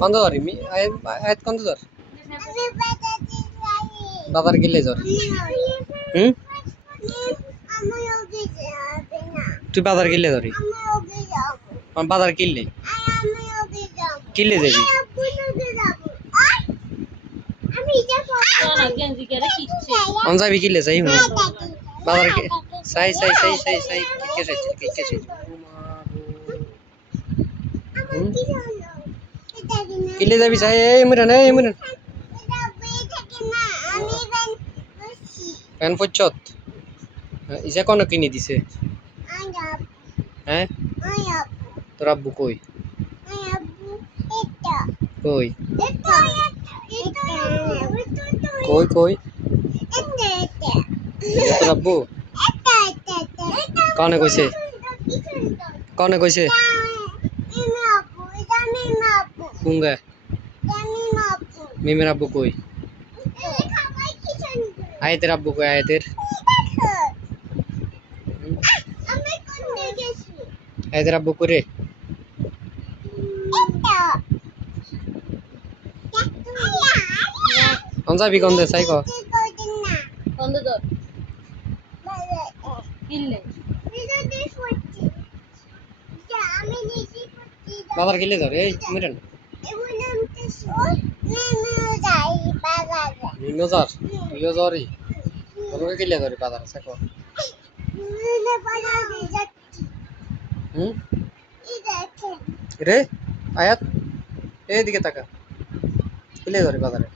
কত ধরি আয়াত কত ধর বাবার গিলে ধর হুম তুই বাজার কিনলে ধরি বাজার কিনলে কিনলে যাবি অন যাবি কিনলে যাই বাজার সাই সাই সাই সাই সাই কে চাইছে কে চাইছে কিনলে যাবি সাই এই ইমরান প্যান পচত ইসা কোন কিনে দিছে হ্যাঁ তোর আব্বু কই কই কই কই তোর আব্বু কনে কইছে কুঙ্গা মিমের আব্বু কই আয়াতের আব্বু কই আয়াতের আব্বু করে কোন যাবি কোন দে সাইকো বাবার গিলে ধর এই মিরান নিনোজার ইয়োজারি তোকে গিলে ধরে বাজার সাইকো রে আয়াত এইদিকে তাকা গিলে ধরে বাজারে